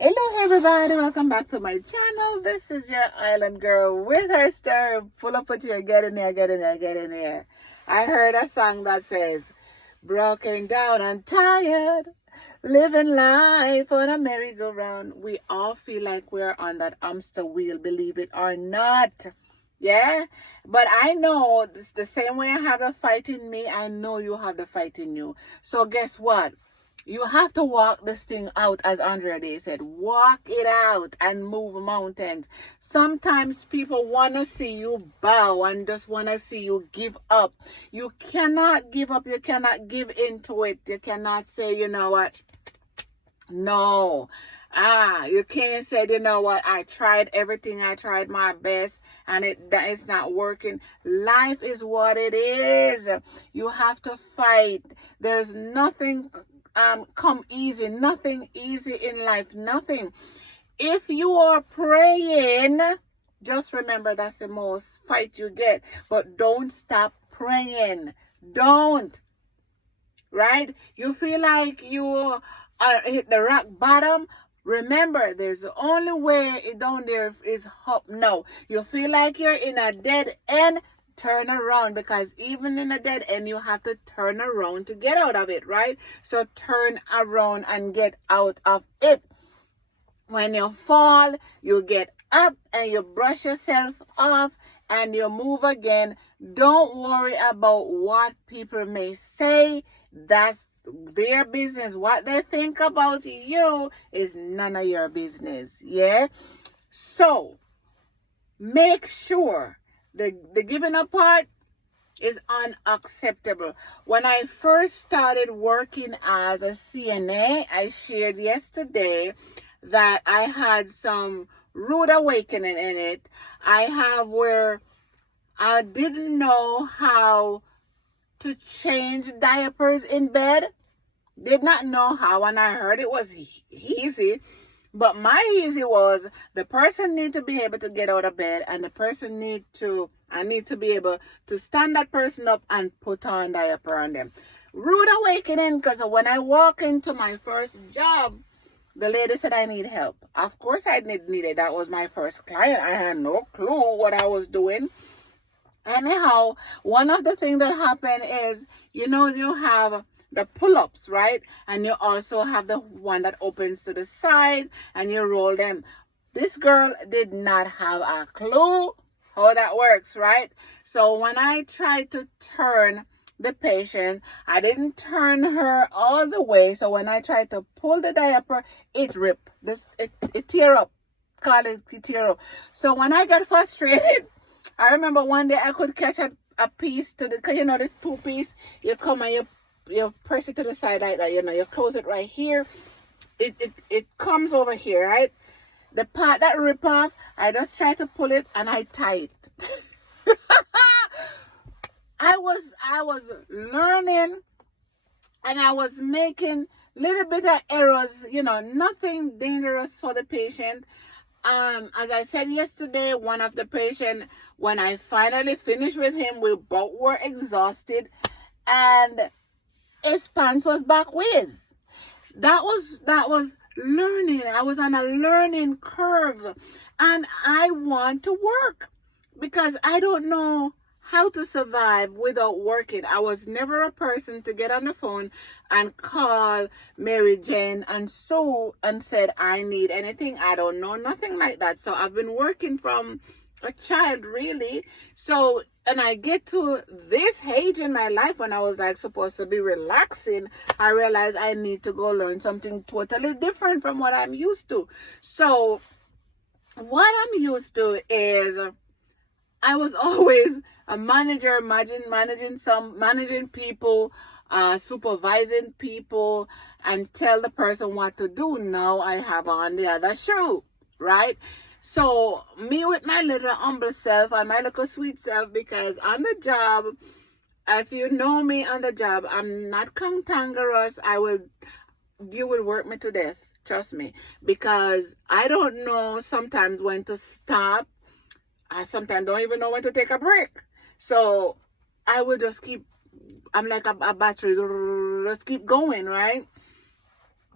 Hello everybody, welcome back to my channel. This is your island girl with her story. Pull up with you, get in there, get in there, get in there. I heard a song that says, broken down and tired, living life on a merry-go-round. We all feel like we're on that hamster wheel, believe it or not. Yeah, but I know it's the same way I have the fight in me, I know you have the fight in you. So guess what? You have to walk this thing out, as Andrea Day said. Walk it out and move mountains. Sometimes people want to see you bow and just want to see you give up. You cannot give up. You cannot give into it. You cannot say, you know what? No. You can't say, you know what? I tried everything. I tried my best and it's not working. Life is what it is. You have to fight. There's nothing come easy. Nothing easy in life. Nothing. If you are praying, just remember that's the most fight you get. But don't stop praying. Don't. Right? You feel like you hit the rock bottom. Remember, there's the only way down there is up. No. You feel like you're in a dead end. Turn around, because even in a dead end you have to turn around to get out of it, right? So turn around and get out of it. When you fall, you get up and you brush yourself off and you move again. Don't worry about what people may say. That's their business. What they think about you is none of your business. Yeah, so make sure the giving up part is unacceptable. When I first started working as a CNA, I shared yesterday that I had some rude awakening in it. I have where I didn't know how to change diapers in bed. Did not know how, and I heard it was easy. But my easy was the person need to be able to get out of bed, and the person I need to be able to stand that person up and put on diaper on them. Rude awakening, because when I walk into my first job, the lady said I need help. Of course I needed. That was my first client. I had no clue what I was doing. Anyhow, one of the things that happened is, you have the pull-ups, right? And you also have the one that opens to the side and you roll them. This girl did not have a clue how that works, right? So when I tried to turn the patient, I didn't turn her all the way. So when I tried to pull the diaper, it ripped. It tear up. Call it tear up. So when I got frustrated, I remember one day I could catch a piece to the 2-piece. You come and you press it to the side like that, you close it right here. It comes over here, right? The part that rip off, I just try to pull it and I tie it. I was learning and I was making little bit of errors, nothing dangerous for the patient. As I said yesterday, one of the patient, when I finally finished with him, we both were exhausted and his pants was back ways. That was learning. I was on a learning curve and I want to work because I don't know how to survive without working. I was never a person to get on the phone and call Mary Jane and Sue and said I need anything. I don't know, nothing like that. So I've been working from a child, really. So, and I get to this age in my life when I was like supposed to be relaxing, I realized I need to go learn something totally different from what I'm used to. So what I'm used to is I was always a manager, managing people, supervising people, and tell the person what to do. Now I have on the other shoe, right? So me with my little humble self and my little sweet self, because on the job, if you know me on the job, I'm not cantankerous. You will work me to death. Trust me, because I don't know sometimes when to stop. I sometimes don't even know when to take a break. So I will just I'm like a battery, just keep going, right?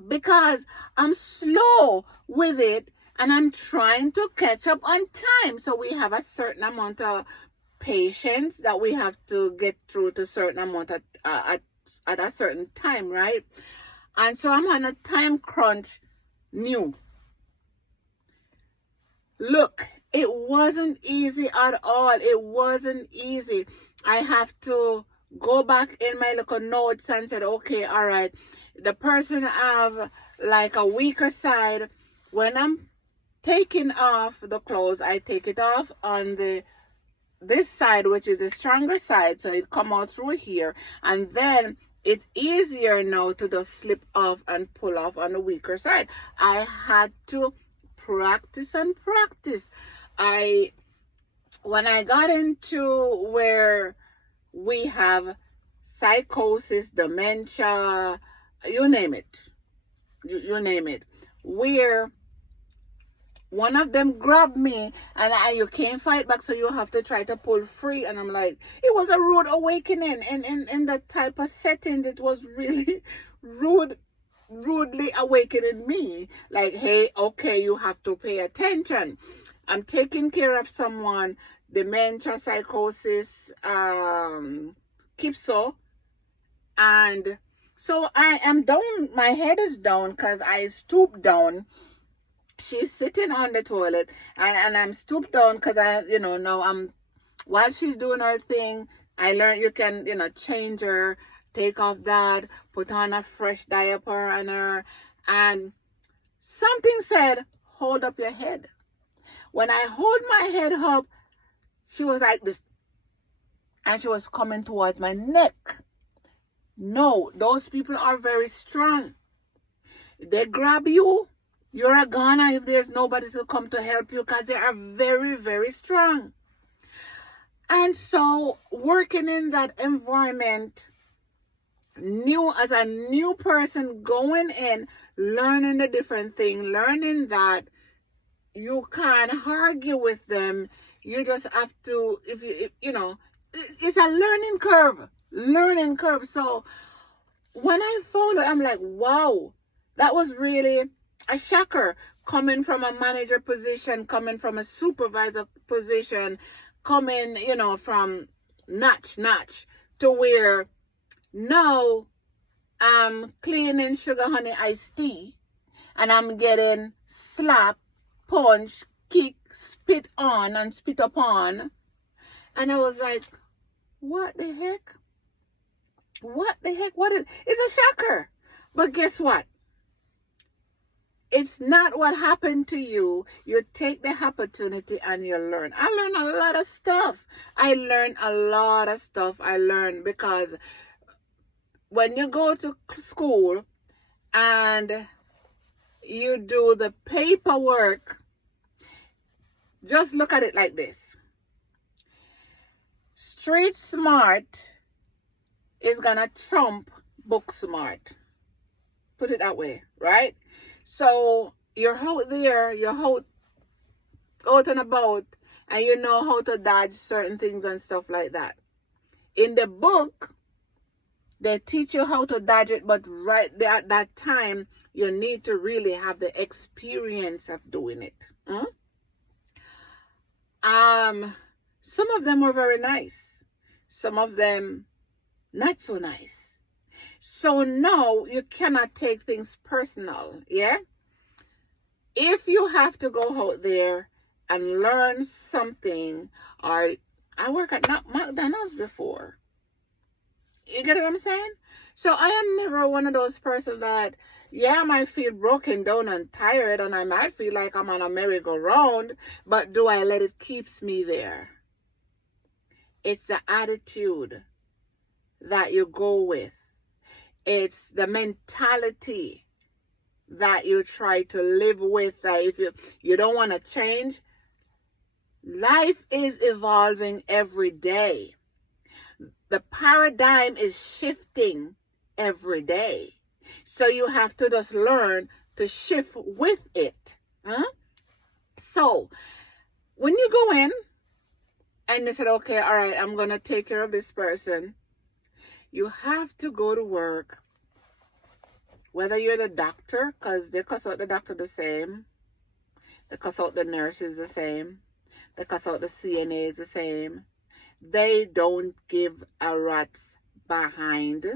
because I'm slow with it and I'm trying to catch up on time. So we have a certain amount of patience that we have to get through to a certain amount of, at a certain time, right? And so I'm on a time crunch new. Look, it wasn't easy at all. It wasn't easy. I have to go back in my little notes and said, okay, all right, the person have like a weaker side. When I'm taking off the clothes, I take it off on this side, which is the stronger side, so it come out through here, and then it's easier now to just slip off and pull off on the weaker side. I had to practice and practice. When I got into where we have psychosis, dementia, you name it, you name it, where one of them grabbed me and you can't fight back, so you have to try to pull free. And I'm like, it was a rude awakening. And in that type of setting, it was really rudely awakening me. Like, hey, okay, you have to pay attention. I'm taking care of someone, dementia, psychosis, KIPSO. And so I am down, my head is down because I stooped down. She's sitting on the toilet and I'm stooped down because now while she's doing her thing, I learned you can, change her, take off that, put on a fresh diaper on her. And something said, hold up your head. When I hold my head up, she was like this. And she was coming towards my neck. No, those people are very strong. They grab you. You're a goner if there's nobody to come to help you, because they are very, very strong. And so working in that environment, as a new person going in, learning the different thing, learning that you can't argue with them. You just have to, it's a learning curve. So when I found it, I'm like, wow, that was really a shocker, coming from a manager position, coming from a supervisor position, coming, from notch to where now I'm cleaning sugar honey iced tea and I'm getting slap, punch, kick, spit on and spit upon. And I was like, what the heck? What the heck? It's a shocker. But guess what? It's not what happened to you. You take the opportunity and you learn. I learned a lot of stuff. I learned because when you go to school and you do the paperwork, just look at it like this. Street smart is gonna trump book smart. Put it that way, right? So you're out there, you're out and about, and you know how to dodge certain things and stuff like that. In the book, they teach you how to dodge it, but right there at that time, you need to really have the experience of doing it. Some of them were very nice. Some of them not so nice. So no, you cannot take things personal, yeah? If you have to go out there and learn something, or I work at McDonald's before. You get what I'm saying? So I am never one of those persons that, yeah, I might feel broken down and tired, and I might feel like I'm on a merry-go-round, but do I let it keeps me there? It's the attitude that you go with. It's the mentality that you try to live with. That if you don't want to change, life is evolving every day. The paradigm is shifting every day. So you have to just learn to shift with it. So when you go in and you said, okay, all right, I'm going to take care of this person. You have to go to work Whether you're the doctor, because they cuss out the doctor the same, they cuss out the nurses the same, they cuss out the CNAs the same. They don't give a rat's behind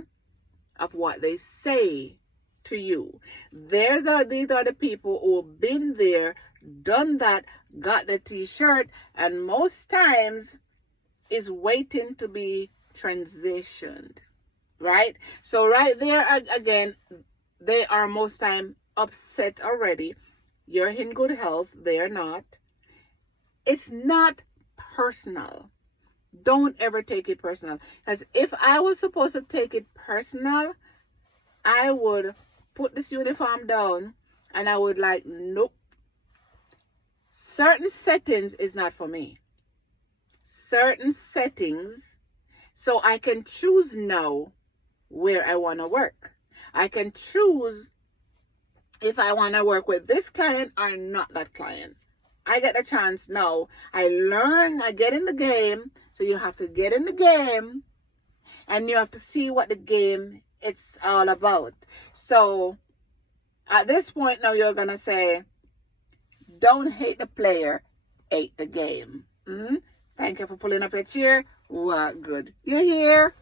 of what they say to you. These are the people who've been there, done that, got the t-shirt, and most times is waiting to be transitioned. Right? So right there again, they are most time upset already. You're in good health, they're not. It's not personal. Don't ever take it personal. Because if I was supposed to take it personal, I would put this uniform down and I would like, nope. Certain settings is not for me. Certain settings, so I can choose now where I want to work. I can choose if I want to work with this client or not that client. I get the chance now. I learn, I get in the game. So you have to get in the game and you have to see what the game it's all about. So at this point now you're going to say, don't hate the player, hate the game. Thank you for pulling up your chair. What good. You here?